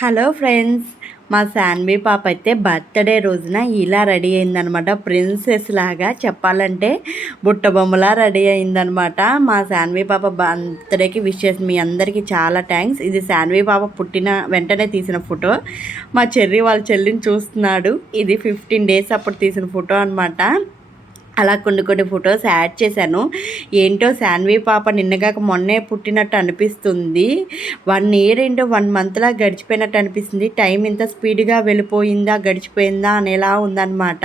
Hello friends, మా శాన్వి పాప అయితే బర్త్డే రోజున ఇలా రెడీ అయిందనమాట. ప్రిన్సెస్ లాగా చెప్పాలంటే బుట్ట బొమ్మలా రెడీ అయిందనమాట. మా శాన్వి పాప బర్త్డేకి విష్ చేసి మీ అందరికీ చాలా థ్యాంక్స్. ఇది శాన్వి పాప పుట్టిన వెంటనే తీసిన ఫోటో. మా చెర్రీ వాళ్ళ చెల్లిని చూస్తున్నాడు. ఇది 15 days అప్పుడు తీసిన ఫోటో అనమాట. అలా కొన్ని ఫొటోస్ యాడ్ చేశాను. ఏంటో శాన్వి పాప నిన్నగాక మొన్నే పుట్టినట్టు అనిపిస్తుంది. 1 year ఏంటో 1 monthలా గడిచిపోయినట్టు అనిపిస్తుంది. టైం ఇంత స్పీడ్గా వెళ్ళిపోయిందా గడిచిపోయిందా అనేలా ఉందన్నమాట.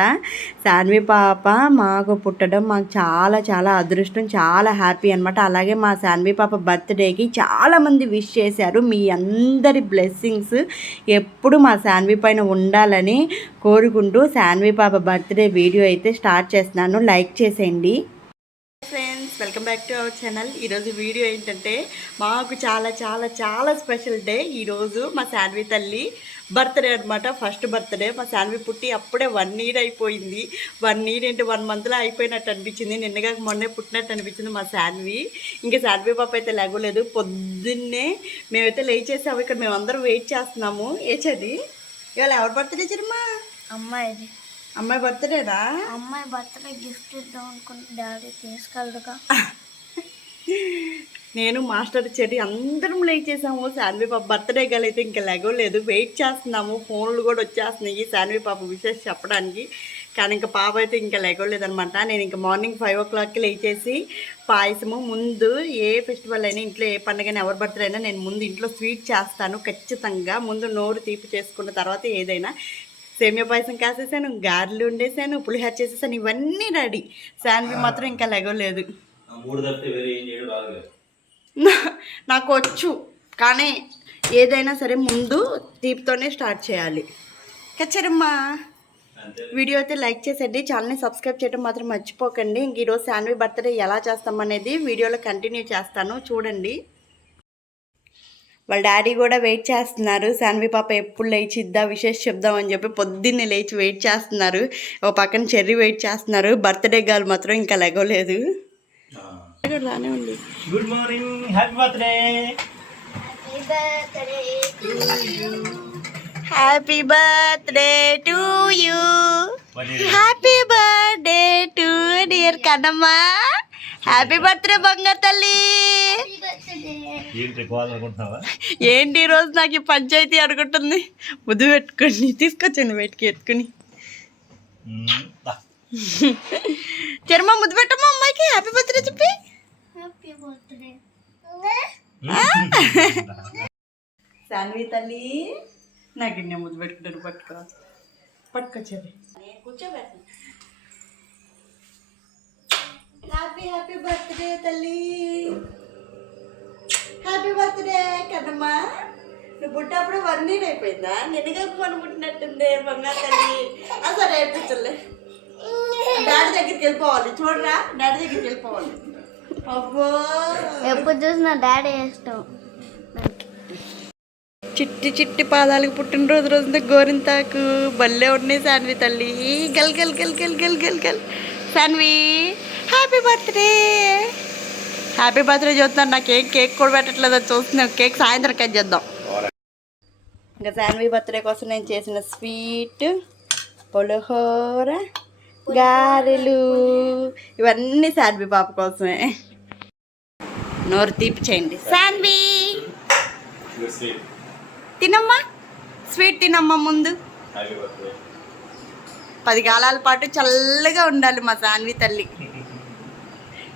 శాన్వి పాప మాకు పుట్టడం మాకు చాలా చాలా అదృష్టం, చాలా హ్యాపీ అనమాట. అలాగే మా శాన్వి పాప బర్త్డేకి చాలామంది విష్ చేశారు. మీ అందరి బ్లెస్సింగ్స్ ఎప్పుడు మా శాన్వి పైన ఉండాలని కోరుకుంటూ శాన్వి పాప బర్త్డే వీడియో అయితే స్టార్ట్ చేస్తున్నాను. లైక్ చేసేయండి. Friends, welcome back to our channel. ఈరోజు వీడియో ఏంటంటే మాకు చాలా చాలా చాలా స్పెషల్ డే. ఈరోజు మా శాన్వి తల్లి బర్త్డే అనమాట. First birthday. మా శాన్వి పుట్టి అప్పుడే 1 year అయిపోయింది. 1 year ఏంటి 1 monthలో అయిపోయినట్టు అనిపించింది. నిన్నగా మొన్నే పుట్టినట్టు అనిపించింది మా శాన్వి. ఇంకా శాన్వి పాప అయితే లేగలేదు. పొద్దున్నే మేమైతే లేచేసాము. ఇక్కడ మేమందరం వెయిట్ చేస్తున్నాము. ఏచది ఇవాళ ఎవరు బర్త్డే చెరమ్మా? అమ్మాయిది. అమ్మాయి బర్త్డేనా? అమ్మాయి బర్త్డే గిఫ్ట్ ఇద్దాం అనుకుంటే డాడీ తీసుకెళ్ళదుగా. నేను మాస్టర్ చెర్రీ అందరం లేచేసాము. శాన్వి పాప బర్త్డే అయితే ఇంకా లేగలేదు. వెయిట్ చేస్తున్నాము. ఫోన్లు కూడా వచ్చేస్తున్నాయి శాన్వి పాప విషెస్ చెప్పడానికి. కానీ ఇంకా పాప అయితే ఇంకా లేగలేదనమాట. నేను ఇంకా మార్నింగ్ 5 o'clockకి లేచేసి పాయసము, ముందు ఏ ఫెస్టివల్ అయినా ఇంట్లో ఏ పండుగ ఎవరి బర్త్డే అయినా నేను ముందు ఇంట్లో స్వీట్ చేస్తాను ఖచ్చితంగా. ముందు నోరు తీపి చేసుకున్న తర్వాత ఏదైనా. సేమియా పాయసం కాసేసాను, గారెలు వండేసాను, పులిహోర చేసేసాను, ఇవన్నీ రెడీ. శాన్వి మాత్రం ఇంకా లేగలేదు. నాకు వచ్చు, కానీ ఏదైనా సరే ముందు తీపితోనే స్టార్ట్ చేయాలి. కచ్చరమ్మా, వీడియో అయితే లైక్ చేసేయండి. ఛానల్ని సబ్స్క్రైబ్ చేయడం మాత్రం మర్చిపోకండి. ఇంక ఈరోజు శాన్వి బర్త్డే ఎలా చేస్తామనేది వీడియోలో కంటిన్యూ చేస్తాను, చూడండి. వాళ్ళ డాడీ కూడా వెయిట్ చేస్తున్నారు. శాన్వి పాప ఎప్పుడు లేచిద్దా విషెస్ చెప్దామని చెప్పి పొద్దున్నే లేచి వెయిట్ చేస్తున్నారు. ఓ పక్కన చెర్రీ వెయిట్ చేస్తున్నారు. బర్త్డే గర్ల్ మాత్రం ఇంకా లేగలేదు. రానే ఉంది. Good morning, happy birthday. Happy birthday to you. Happy birthday to dear Kannamma. Happy birthday బంగారు తల్లి. ఏంటి ఈరోజు నాకు ఈ పంచాయతీ అనుకుంటుంది. ముద్దు పెట్టుకొని తీసుకొచ్చాను బయటికి ఎత్తుకుని. చర్మ ముద్దు పెట్టమ్మా అమ్మాయికి. హ్యాపీ బర్త్డే చెప్పి. శాన్వి తల్లి నాకు ఇన్నే ముద్దు పెట్టుకుంటాను. పట్టుకొచ్చేది కూర్చోబెట్టు. హ్యాపీ హ్యాపీ బర్త్డే తల్లి. హ్యాపీ బర్త్డే కన్నమ్మా. నువ్వు పుట్టప్పుడు 1 year అయిపోయిందా? నిన్నగా పని పుట్టినట్టుంది బంగారు తల్లి. సరే అయిపోతులే. డాడీ దగ్గరికి వెళ్ళిపోవాలి. చూడరా, డాడీ దగ్గరికి వెళ్ళిపోవాలి. అబ్బో, ఎప్పుడు చూసినా డాడీ ఇష్టం. చిట్టి చిట్టి పాదాలకు పుట్టినరోజు రోజున గోరింతాకు భలే ఉన్నాయి శాన్వి తల్లి. గల్ గల్ గల్ గల్ గల్ గల్ గల్. Shanvi happy birthday. Happy birthday చూస్తున్నాను. నాకు కేక్ కూడా పెట్టట్లేదు, అది చూస్తున్నాను. కేక్ సాయంత్రం కట్ చేద్దాం. ఇంకా శాన్వి బర్త్డే కోసం నేను చేసిన స్వీట్, పులిహోర, గారెలు ఇవన్నీ శాన్వి పాప కోసమే. నోరు తీపి చేయండి శాన్వి. తినమ్మా, స్వీట్ తినమ్మా ముందు. 10 కాలాల పాటు చల్లగా ఉండాలి మా శాన్వి తల్లి.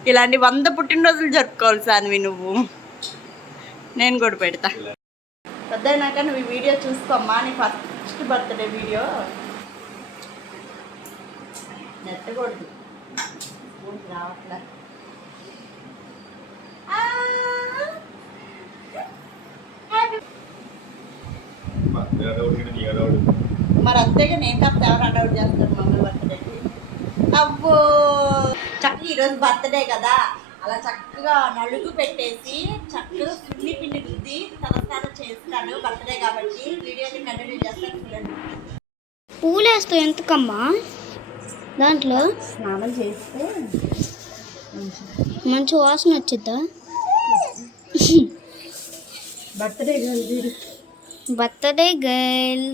ఇలాంటి 100 పుట్టినరోజులు జరుపుకోవాలి శాన్వి నువ్వు. నేను కూడా పెడతా. పెద్దయినాక నువ్వు ఈ వీడియో చూసుకోమ్మా. నీ ఫస్ట్ బర్త్డే వీడియో. నెట్టకూడదు, రావట్లే. మరి అంతేగా, నేను తప్ప ఎవరు అడౌట్ చేస్తారు మమ్మీ బర్త్డేకి. అబ్బో, ఈరోజు బర్త్డే కదా, అలా చక్కగా నలుగు పెట్టేసి చక్కగా సున్ని పిండి రుద్ది తలస్నానం చేస్తాను. బర్త్డే కాబట్టి వీడియోని కంటిన్యూ చేస్తాను, చూడండి. పూలు వేస్తావు ఎందుకమ్మా? దాంట్లో స్నానం చేస్తే మంచి వాసన వచ్చిద్దా? బర్త్డే బర్త్డే గర్ల్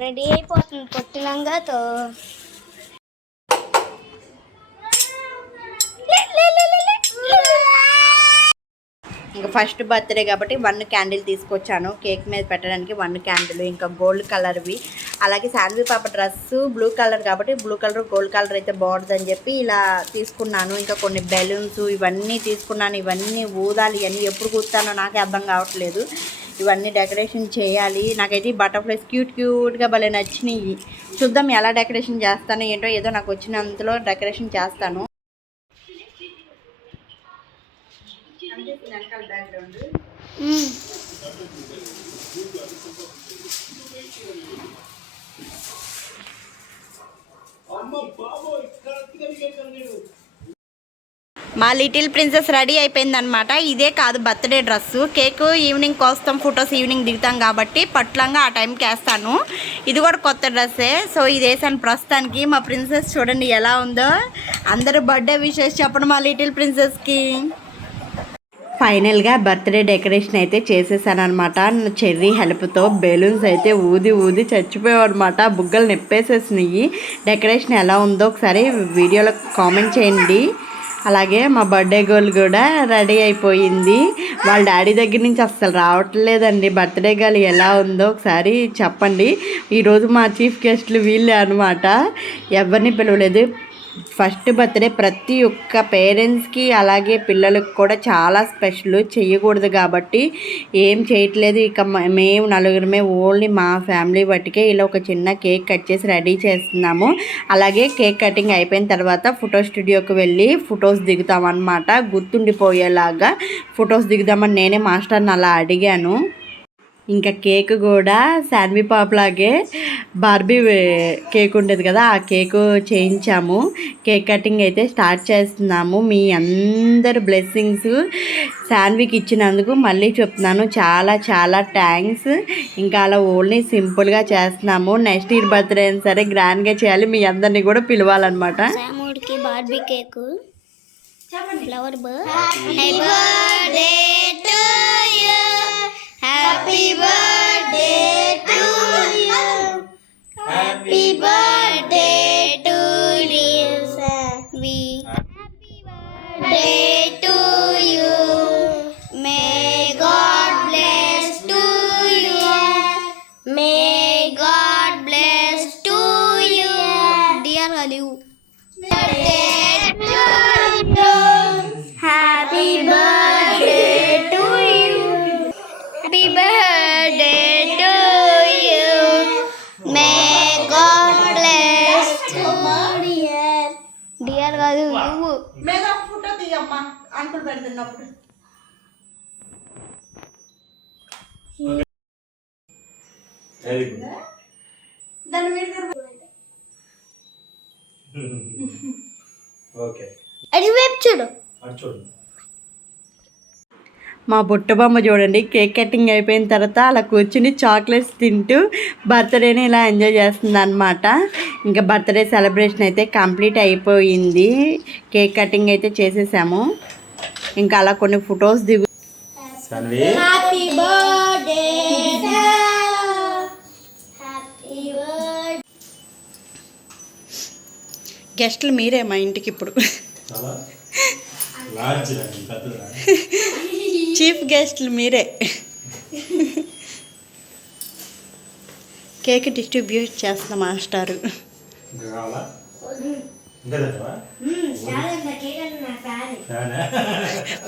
రెడీ అయిపోతుంది పొట్టిలంగాతో. ఇంకా ఫస్ట్ బర్త్డే కాబట్టి 1 క్యాండిల్ తీసుకొచ్చాను కేక్ మీద పెట్టడానికి. 1 క్యాండిల్ ఇంకా గోల్డ్ కలర్వి. అలాగే శాన్వి పాప డ్రెస్సు బ్లూ కలర్ కాబట్టి బ్లూ కలర్ గోల్డ్ కలర్ అయితే బాగుంటుందని చెప్పి ఇలా తీసుకున్నాను. ఇంకా కొన్ని బెలూన్స్ ఇవన్నీ తీసుకున్నాను. ఇవన్నీ ఊదాలి, ఇవన్నీ ఎప్పుడు కూర్తానో నాకే అర్థం కావట్లేదు. ఇవన్నీ డెకరేషన్ చేయాలి. నాకైతే ఈ బటర్ఫ్లైస్ క్యూట్గా భలే నచ్చినాయి. చూద్దాం ఎలా డెకరేషన్ చేస్తానో ఏంటో, ఏదో నాకు వచ్చినంతలో డెకరేషన్ చేస్తాను. మా లిటిల్ ప్రిన్సెస్ రెడీ అయిపోయిందనమాట. ఇదే కాదు బర్త్డే డ్రెస్సు. కేక్ ఈవినింగ్ కోస్తాం, ఫొటోస్ ఈవినింగ్ దిగుతాం కాబట్టి పట్లంగా ఆ టైంకి వేస్తాను. ఇది కూడా కొత్త డ్రెస్సే. సో ఇది వేసాను ప్రస్తుతానికి. మా ప్రిన్సెస్ చూడండి ఎలా ఉందో. అందరూ బర్త్డే విషెస్ చెప్పండి మా లిటిల్ ప్రిన్సెస్కి. ఫైనల్గా బర్త్డే డెకరేషన్ అయితే చేసేసాను అనమాట. చెర్రీ హెల్ప్తో బెలూన్స్ అయితే ఊది చచ్చిపోయావన్నమాట. బుగ్గలు నొప్పేసేసినాయి. డెకరేషన్ ఎలా ఉందో ఒకసారి వీడియోలో కామెంట్ చేయండి. అలాగే మా బర్త్డే గర్ల్ కూడా రెడీ అయిపోయింది. వాళ్ళ డాడీ దగ్గర నుంచి అస్సలు రావట్లేదండి. బర్త్డే గర్ల్ ఎలా ఉందో ఒకసారి చెప్పండి. ఈరోజు మా చీఫ్ గెస్ట్లు వీళ్ళే అనమాట. ఎవరిని పిలవలేదు. ఫస్ట్ బర్త్డే ప్రతి ఒక్క పేరెంట్స్కి అలాగే పిల్లలకు కూడా చాలా స్పెషల్. చేయకూడదు కాబట్టి ఏం చేయట్లేదు. ఇక మేము నలుగురమే ఓన్లీ మా ఫ్యామిలీ బట్టికే ఇలా ఒక చిన్న కేక్ కట్ చేసి రెడీ చేస్తున్నాము. అలాగే కేక్ కటింగ్ అయిపోయిన తర్వాత ఫోటో స్టూడియోకి వెళ్ళి ఫొటోస్ దిగుతామన్నమాట. గుర్తుండిపోయేలాగా ఫొటోస్ దిగుదామని నేనే మాస్టర్ని అలా అడిగాను. ఇంకా కేక్ కూడా శాన్వి పాపలాగే బార్బీ కేక్ ఉండేది కదా, ఆ కేకు చేయించాము. కేక్ కటింగ్ అయితే స్టార్ట్ చేస్తున్నాము. మీ అందరు బ్లెస్సింగ్స్ శాన్వికి ఇచ్చినందుకు మళ్ళీ చెప్తున్నాను, చాలా చాలా థ్యాంక్స్. ఇంకా అలా ఓన్లీ సింపుల్గా చేస్తున్నాము. నెక్స్ట్ ఇయర్ బర్త్డే అయినా సరే గ్రాండ్గా చేయాలి. మీ అందరినీ కూడా పిలవాలన్నమాట. సాముడికి Barbie cake flower bird. Happy birthday to you. Happy birthday to you. We happy birthday to you. May God bless to you. May God bless to you. Dear Aliu. Birthday to you. Happy birthday to you. Happy birthday to you. May God bless to dear. Dear కాదు నువ్వు. మీద photo తీయమ్మా uncle పెడుతున్నప్పుడు. దాని మీద okay అటువైపు చూడు. చూడు. మా బుట్ట బొమ్మ చూడండి. కేక్ కటింగ్ అయిపోయిన తర్వాత అలా కూర్చుని చాక్లెట్స్ తింటూ బర్త్డేని ఇలా ఎంజాయ్ చేస్తుంది అనమాట. ఇంకా బర్త్డే సెలబ్రేషన్ అయితే కంప్లీట్ అయిపోయింది. కేక్ కటింగ్ అయితే చేసేసాము. ఇంకా అలా కొన్ని ఫొటోస్ దిగు. Happy birthday happy birthday. గెస్ట్లు మీరే మా ఇంటికి ఇప్పుడు. చీఫ్ గెస్ట్లు మీరే. కేక్ డిస్ట్రిబ్యూట్ చేస్తాం మాస్టారు.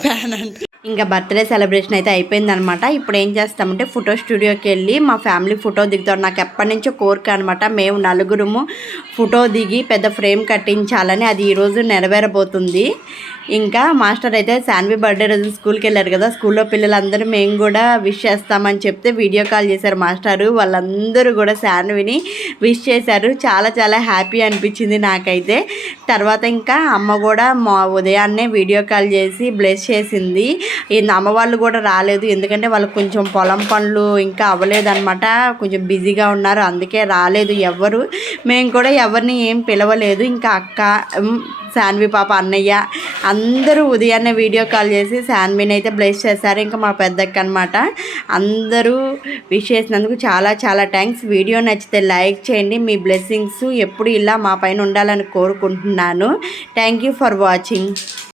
ఫ్యాన్ అంటే ఇంకా బర్త్డే సెలబ్రేషన్ అయితే అయిపోయిందనమాట. ఇప్పుడు ఏం చేస్తామంటే ఫోటో స్టూడియోకి వెళ్ళి మా ఫ్యామిలీ ఫోటో దిగుతారు. నాకు ఎప్పటి నుంచో కోరిక అనమాట. మేము నలుగురము ఫోటో దిగి పెద్ద ఫ్రేమ్ కట్టించాలని, అది ఈరోజు నెరవేరబోతుంది. ఇంకా మాస్టర్ అయితే శాన్వి బర్త్డే రోజు స్కూల్కి వెళ్ళారు కదా, స్కూల్లో పిల్లలందరూ మేము కూడా విష్ చేస్తామని చెప్తే వీడియో కాల్ చేశారు మాస్టారు. వాళ్ళందరూ కూడా శాన్విని విష్ చేశారు. చాలా చాలా హ్యాపీ అనిపించింది నాకైతే. తర్వాత ఇంకా అమ్మ కూడా మా ఉదయాన్నే వీడియో కాల్ చేసి బ్లెస్ చేసింది. అమ్మ వాళ్ళు కూడా రాలేదు, ఎందుకంటే వాళ్ళకి కొంచెం పొలం పనులు ఇంకా అవ్వలేదన్నమాట. కొంచెం బిజీగా ఉన్నారు, అందుకే రాలేదు ఎవ్వరు. మేము కూడా ఎవరిని ఏం పిలవలేదు. ఇంకా అక్క, శాన్వి పాప, అన్నయ్య అందరూ ఉదయాన్నే వీడియో కాల్ చేసి శాన్విని అయితే బ్లెస్ చేశారు. ఇంకా మా పెద్దక్క అనమాట. అందరూ విష్ చేసినందుకు చాలా చాలా థ్యాంక్స్. వీడియో నచ్చితే లైక్ చేయండి. మీ బ్లెస్సింగ్స్ ఎప్పుడు ఇలా మా పైన ఉండాలని కోరుకుంటున్నాను. Thank you for watching.